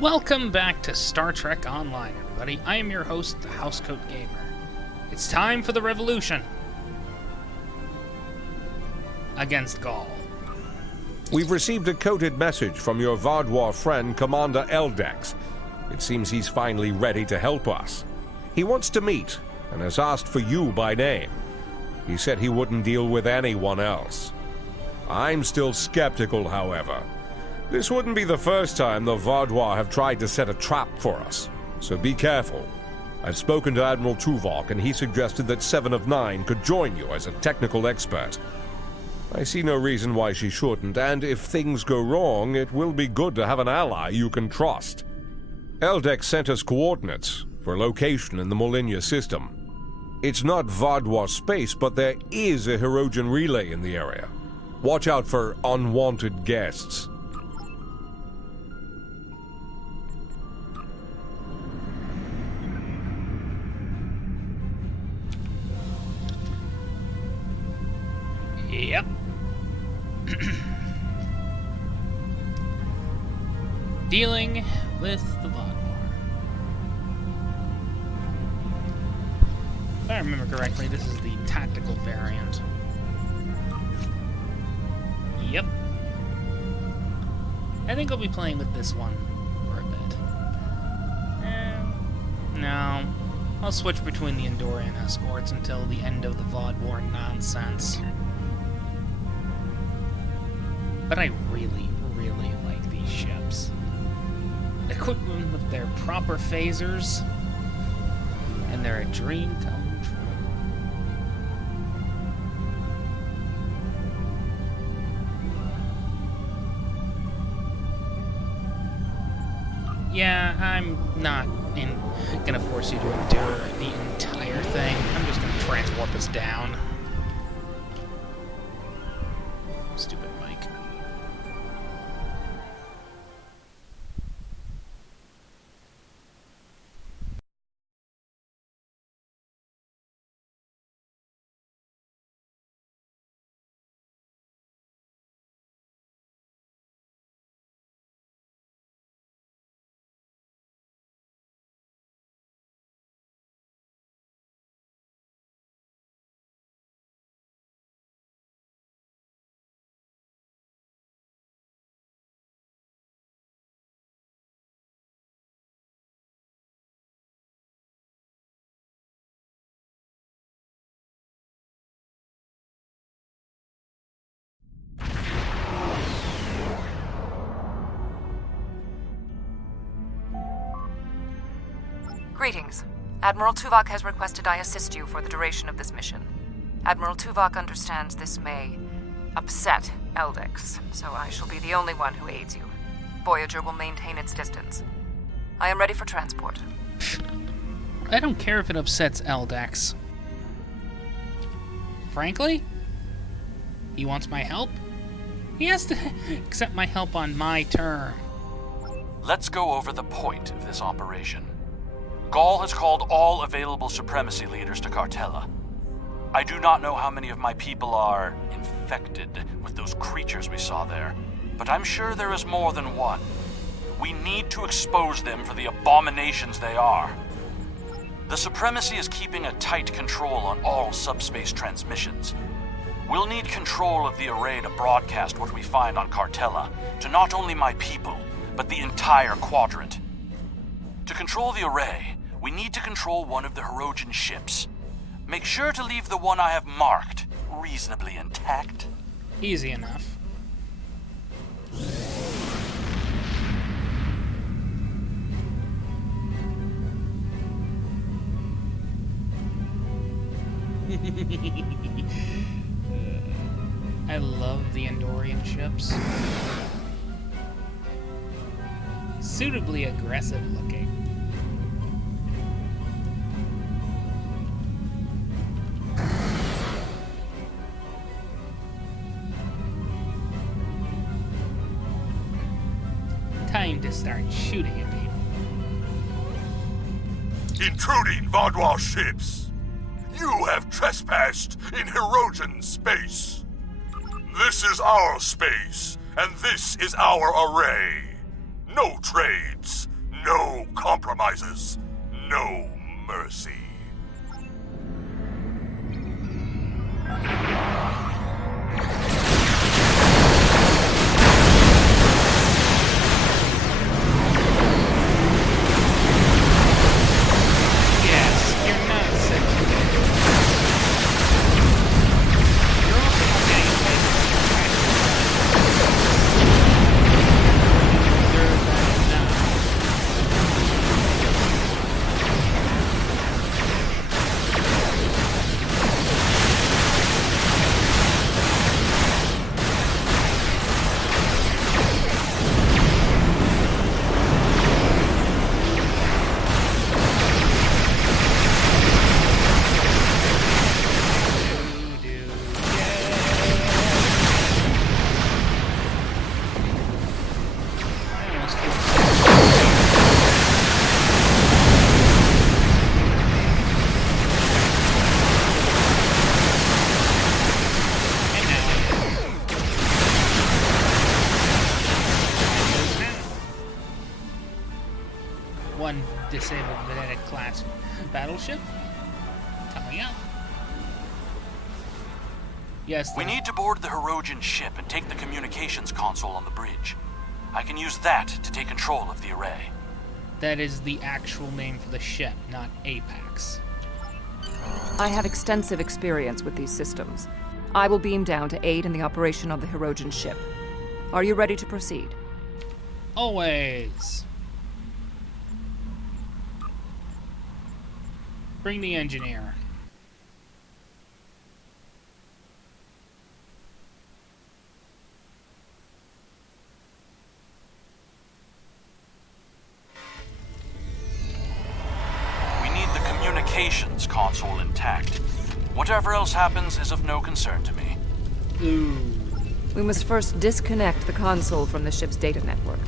Welcome back to Star Trek Online, everybody. I am your host, the Housecoat Gamer. It's time for the revolution against Gaul. We've received a coded message from your Vaadwaur friend, Commander Eldex. It seems he's finally ready to help us. He wants to meet, and has asked for you by name. He said he wouldn't deal with anyone else. I'm still skeptical, however. This wouldn't be the first time the Vaadwaur have tried to set a trap for us, so be careful. I've spoken to Admiral Tuvok, and he suggested that 7 of 9 could join you as a technical expert. I see no reason why she shouldn't, and if things go wrong, it will be good to have an ally you can trust. Eldex sent us coordinates for location in the Molinia system. It's not Vaadwaur space, but there is a Hirogen relay in the area. Watch out for unwanted guests. Yep. Dealing with the Vaadwaur. If I remember correctly, this is the tactical variant. Yep. I think I'll be playing with this one for a bit. No. I'll switch between the Andorian escorts until the end of the Vaadwaur nonsense. But I really, really like these ships. Equip them with their proper phasers, and they're a dream come true. Yeah, I'm not gonna force you to endure the entire thing. I'm just gonna transport this down. Stupid mic. Greetings. Admiral Tuvok has requested I assist you for the duration of this mission. Admiral Tuvok understands this may upset Eldex, so I shall be the only one who aids you. Voyager will maintain its distance. I am ready for transport. I don't care if it upsets Eldex. Frankly, he wants my help. He has to accept my help on my term. Let's go over the point of this operation. Gaul has called all available supremacy leaders to Cartella. I do not know how many of my people are infected with those creatures we saw there, but I'm sure there is more than one. We need to expose them for the abominations they are. The supremacy is keeping a tight control on all subspace transmissions. We'll need control of the array to broadcast what we find on Cartella to not only my people, but the entire quadrant. To control the array, we need to control one of the Hirogen ships. Make sure to leave the one I have marked reasonably intact. Easy enough. I love the Andorian ships. Suitably aggressive looking. Time to start shooting at people. Intruding Vaadwaur ships! You have trespassed in Hirogen space! This is our space, and this is our array. No trades, no compromises, no mercy. Yes, you're not sick. You're also not getting paid for your You deserve that enough. One disabled Venetic class battleship coming up. Yes, We need to board the Herodian ship and take the communications console on the bridge. I can use that to take control of the array. that is the actual name for the ship, not Apex. I have extensive experience with these systems. I will beam down to aid in the operation of the Herodian ship. Are you ready to proceed? Always. Bring the engineer. We need the communications console intact. Whatever else happens is of no concern to me. Ooh. We must first disconnect the console from the ship's data network.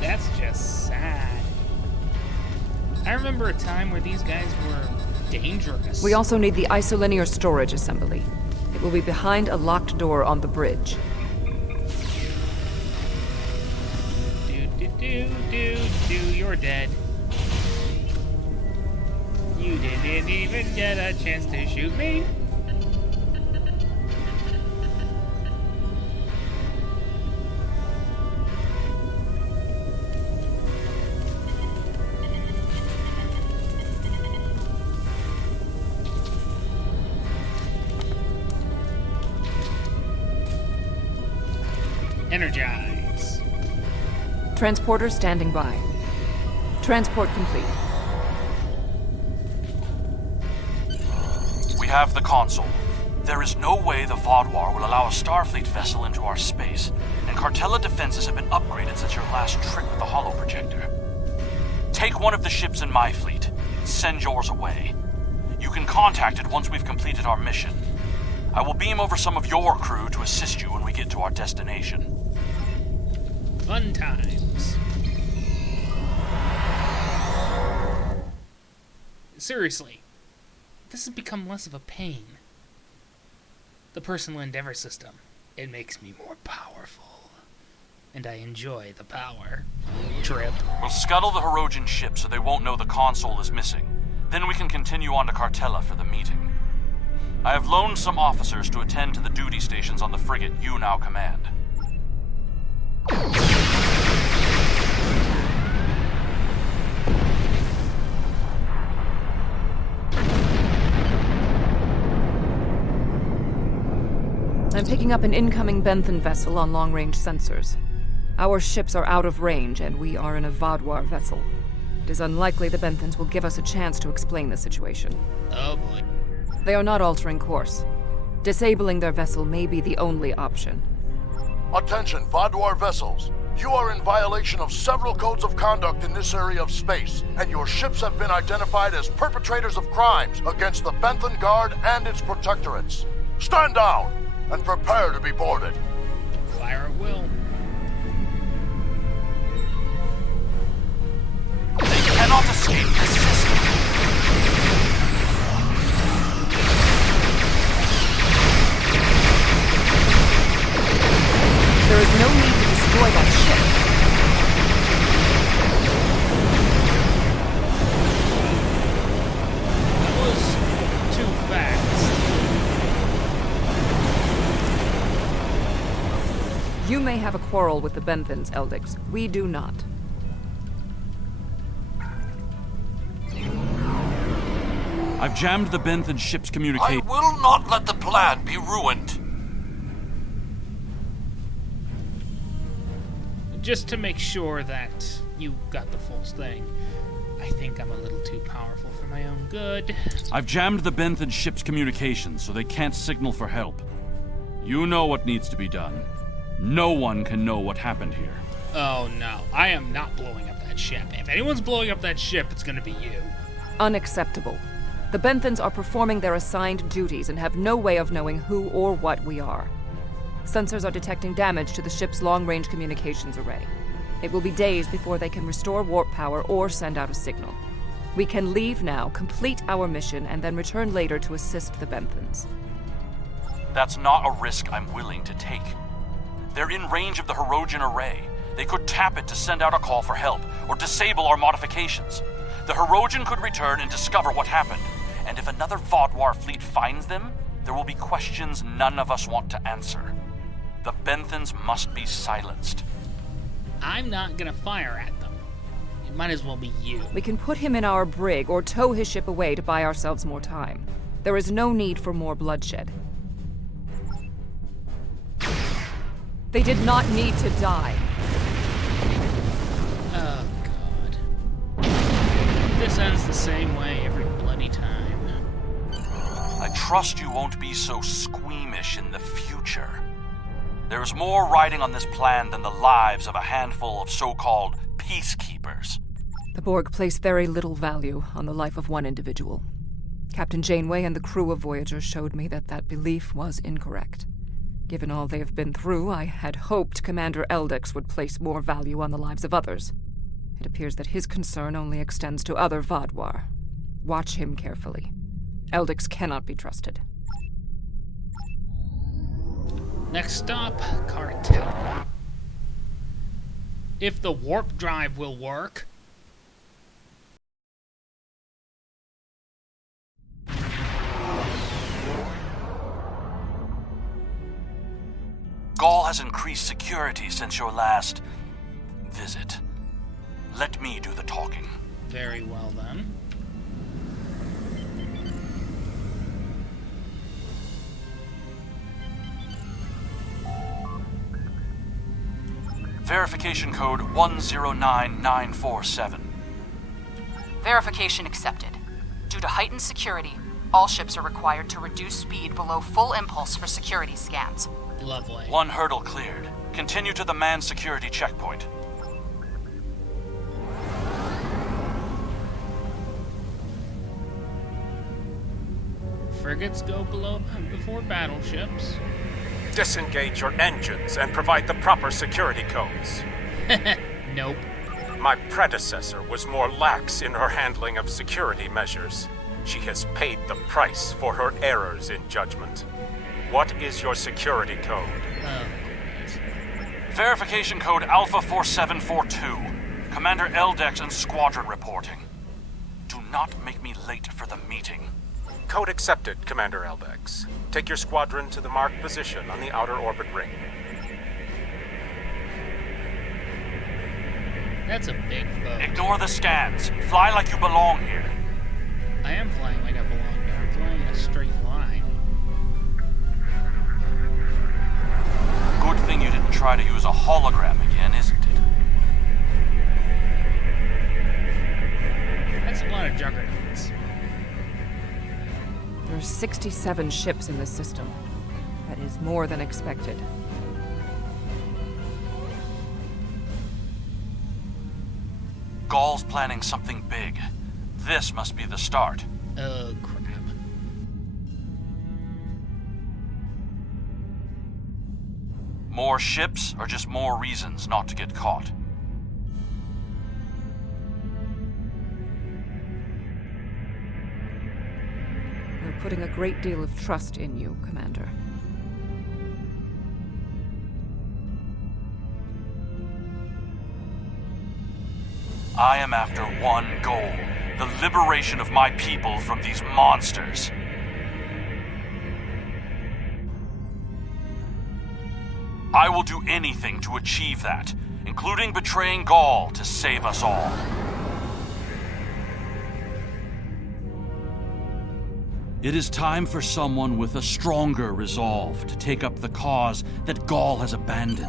That's just sad. I remember a time where these guys were dangerous. We also need the isolinear storage assembly. It will be behind a locked door on the bridge. You're dead. You didn't even get a chance to shoot me. Energize. Transporter standing by. Transport complete. We have the console. There is no way the Vaudouar will allow a Starfleet vessel into our space, and Cartella defenses have been upgraded since your last trip with the holoprojector. Take one of the ships in my fleet. Send yours away. You can contact it once we've completed our mission. I will beam over some of your crew to assist you when we get to our destination. Fun times. Seriously, this has become less of a pain. The personal endeavor system. It makes me more powerful. And I enjoy the power. Trip. We'll scuttle the Herodian ship so they won't know the console is missing. Then we can continue on to Cartella for the meeting. I have loaned some officers to attend to the duty stations on the frigate you now command. I'm picking up an incoming Benthan vessel on long-range sensors. Our ships are out of range, and we are in a Vaudouar vessel. It is unlikely the Benthans will give us a chance to explain the situation. Oh boy. They are not altering course. Disabling their vessel may be the only option. Attention, Vaudouar vessels. You are in violation of several codes of conduct in this area of space, and your ships have been identified as perpetrators of crimes against the Benthan Guard and its protectorates. Stand down and prepare to be boarded. Fire at will. have a quarrel with the Benthans, Eldex. We do not. I've jammed the Benthan ship's I communication. will not let the plan be ruined. Just to make sure that you got the full thing, I think I'm a little too powerful for my own good. I've jammed the Benthan ship's communications so they can't signal for help. You know what needs to be done. No one can know what happened here. Oh no, I am not blowing up that ship. If anyone's blowing up that ship, it's gonna be you. Unacceptable. The Benthans are performing their assigned duties and have no way of knowing who or what we are. Sensors are detecting damage to the ship's long-range communications array. It will be days before they can restore warp power or send out a signal. We can leave now, complete our mission, and then return later to assist the Benthans. That's not a risk I'm willing to take. They're in range of the Hirogen array. They could tap it to send out a call for help, or disable our modifications. The Hirogen could return and discover what happened. And if another Vaadwaur fleet finds them, there will be questions none of us want to answer. The Benthans must be silenced. I'm not gonna fire at them. It might as well be you. We can put him in our brig or tow his ship away to buy ourselves more time. There is no need for more bloodshed. They did not need to die. Oh god. This ends the same way every bloody time. I trust you won't be so squeamish in the future. There is more riding on this plan than the lives of a handful of so-called peacekeepers. The Borg place very little value on the life of one individual. Captain Janeway and the crew of Voyager showed me that that belief was incorrect. Given all they have been through, I had hoped Commander Eldex would place more value on the lives of others. It appears that his concern only extends to other Vaadwaur. Watch him carefully. Eldex cannot be trusted. Next stop, Cartella. If the warp drive will work. Gaul has increased security since your last visit. Let me do the talking. Very well then. Verification code 109947. Verification accepted. Due to heightened security, all ships are required to reduce speed below full impulse for security scans. Lovely. One hurdle cleared. Continue to the manned security checkpoint. Frigates go before battleships. Disengage your engines and provide the proper security codes. Nope. My predecessor was more lax in her handling of security measures. She has paid the price for her errors in judgment. What is your security code? Verification code Alpha 4742. Commander Eldex and Squadron reporting. Do not make me late for the meeting. Code accepted, Commander Eldex. Take your squadron to the marked position on the outer orbit ring. That's a big boat. Ignore the scans. Fly like you belong here. I am flying like I belong here. I'm flying in a straight line. Good thing you didn't try to use a hologram again, isn't it? That's a lot of juggernauts. There are 67 ships in this system. That is more than expected. Gaul's planning something big. This must be the start. Oh, crap. More ships, or just more reasons not to get caught? We're putting a great deal of trust in you, Commander. I am after one goal. The liberation of my people from these monsters. I will do anything to achieve that, including betraying Gaul to save us all. It is time for someone with a stronger resolve to take up the cause that Gaul has abandoned.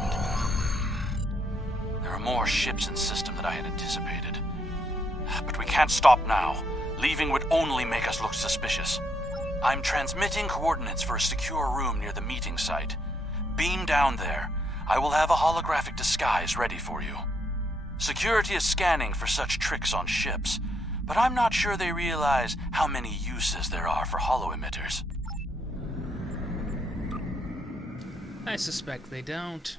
There are more ships in system than I had anticipated. But we can't stop now. Leaving would only make us look suspicious. I'm transmitting coordinates for a secure room near the meeting site. Beam down there. I will have a holographic disguise ready for you. Security is scanning for such tricks on ships, but I'm not sure they realize how many uses there are for holo-emitters. I suspect they don't.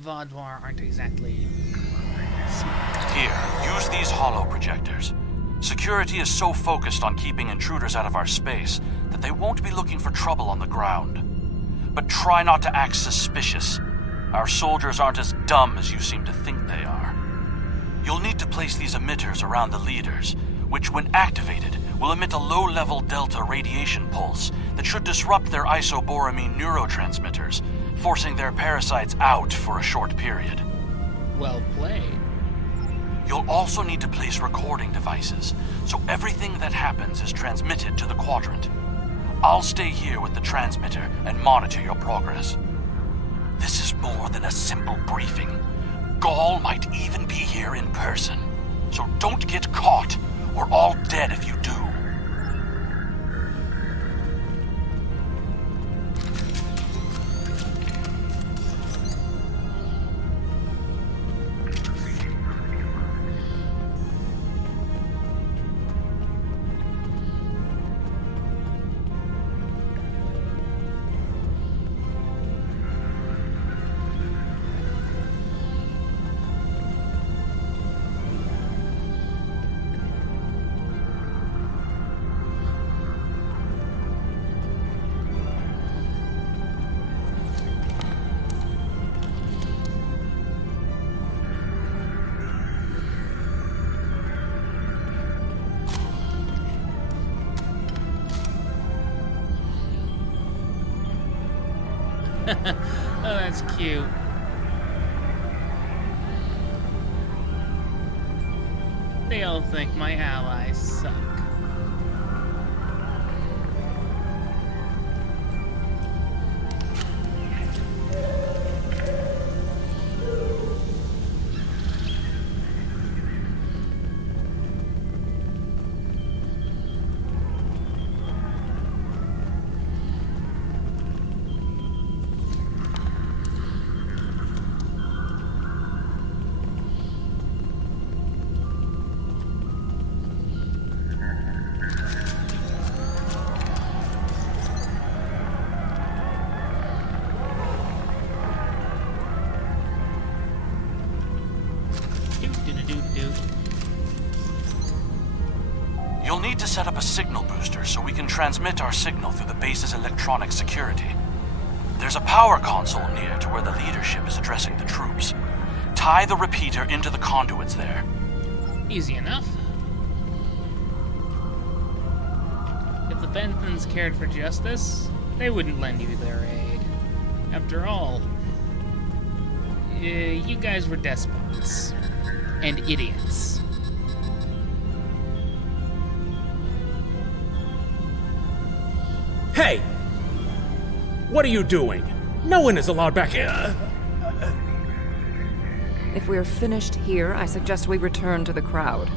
Vaadwaur aren't exactly smart. Here, use these holo projectors. Security is so focused on keeping intruders out of our space that they won't be looking for trouble on the ground. But try not to act suspicious. Our soldiers aren't as dumb as you seem to think they are. You'll need to place these emitters around the leaders, which when activated will emit a low-level delta radiation pulse that should disrupt their isoboramine neurotransmitters, forcing their parasites out for a short period. Well played. You'll also need to place recording devices, so everything that happens is transmitted to the quadrant. I'll stay here with the transmitter and monitor your progress. This is more than a simple briefing. Gaul might even be here in person, so don't get caught. We're all dead if you do. Oh, that's cute. They all think my allies suck. You'll need to set up a signal booster so we can transmit our signal through the base's electronic security. There's a power console near to where the leadership is addressing the troops. Tie the repeater into the conduits there. Easy enough. If the Benthans cared for justice, they wouldn't lend you their aid. After all, you guys were despots. And idiots. Hey! What are you doing? No one is allowed back here. If we're finished here, I suggest we return to the crowd.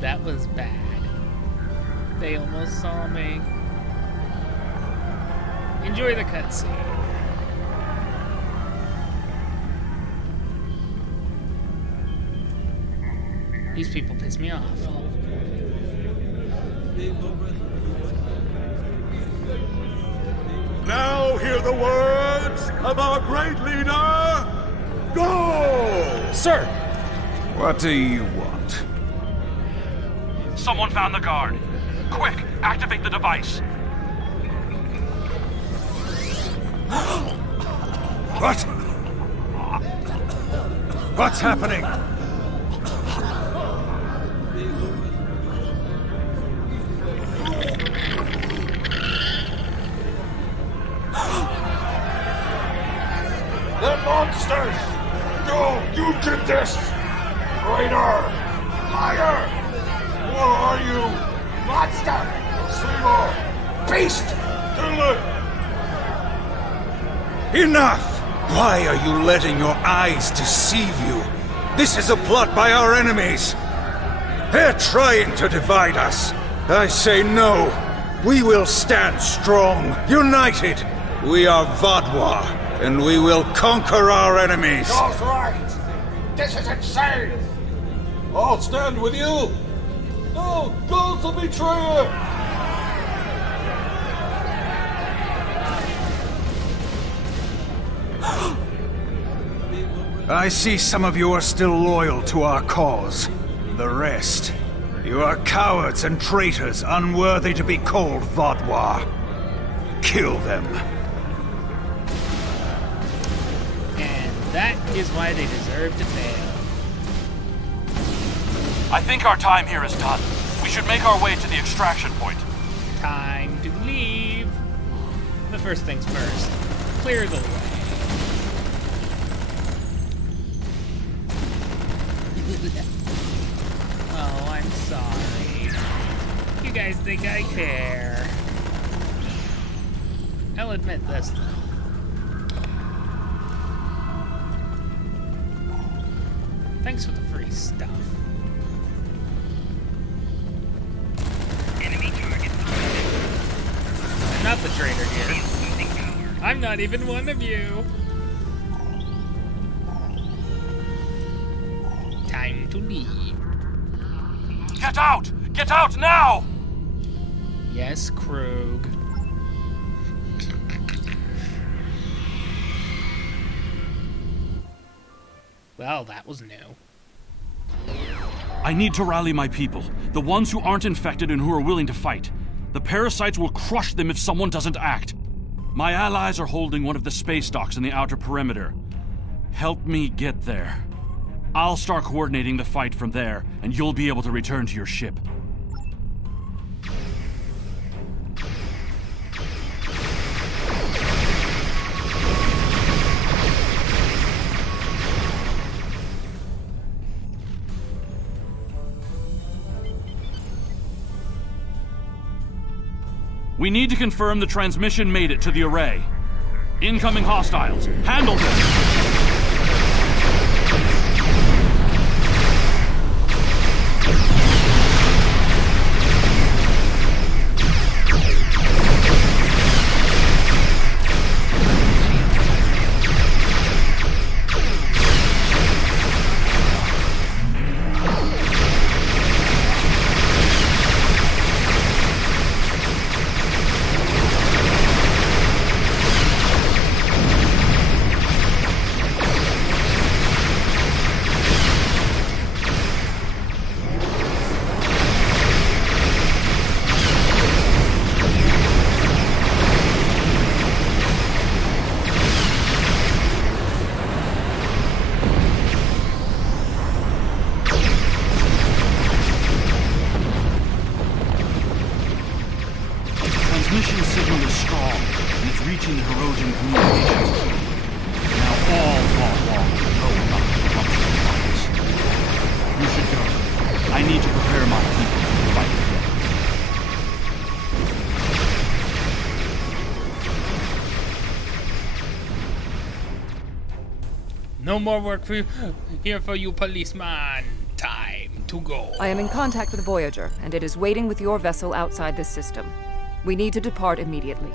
That was bad. They almost saw me. Enjoy the cutscene. These people piss me off. Now hear the words of our great leader, Go! Sir! What do you want? Someone found the guard. Quick, activate the device. What? What's happening? The monsters! No, you did this! Traitor! Liar! Who are you? Monster! Seymour! Beast! Kill it! Enough! Why are you letting your eyes deceive you? This is a plot by our enemies. They're trying to divide us. I say no. We will stand strong, united. We are Vaadwaur, and we will conquer our enemies. Gul's right! This is insane! I'll stand with you! No! Gul's a betrayer! I see some of you are still loyal to our cause. The rest, you are cowards and traitors unworthy to be called Vaadwaur. Kill them. And that is why they deserve to fail. I think our time here is done. We should make our way to the extraction point. Time to leave. But first things first, clear the way. Oh, I'm sorry. You guys think I care. I'll admit this, though. Thanks for the free stuff. I'm not the traitor here. I'm not even one of you. Time to leave. Get out! Get out now! Yes, Krug. Well, that was new. I need to rally my people. The ones who aren't infected and who are willing to fight. The parasites will crush them if someone doesn't act. My allies are holding one of the space docks in the outer perimeter. Help me get there. I'll start coordinating the fight from there, and you'll be able to return to your ship. We need to confirm the transmission made it to the array. Incoming hostiles. Handle them! transmission signal is strong, and it's reaching the Herodian communications. Now all Vaadwaur will know about the corruption of Redux. You should go. I need to prepare my people for the fight again. No more work for you, here for you, policeman. Time to go. I am in contact with Voyager, and it is waiting with your vessel outside this system. We need to depart immediately.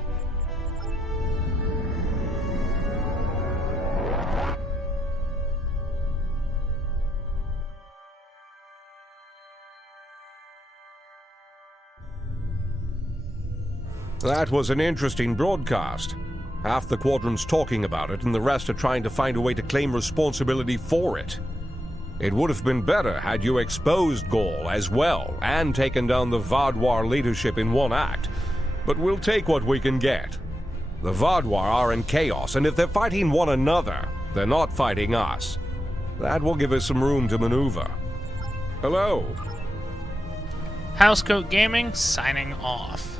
That was an interesting broadcast. Half the Quadrant's talking about it, and the rest are trying to find a way to claim responsibility for it. It would have been better had you exposed Gaul as well, and taken down the Vaadwaur leadership in one act. But we'll take what we can get. The Vaadwaur are in chaos, and if they're fighting one another, they're not fighting us. That will give us some room to maneuver. Hello. Housecoat Gaming signing off.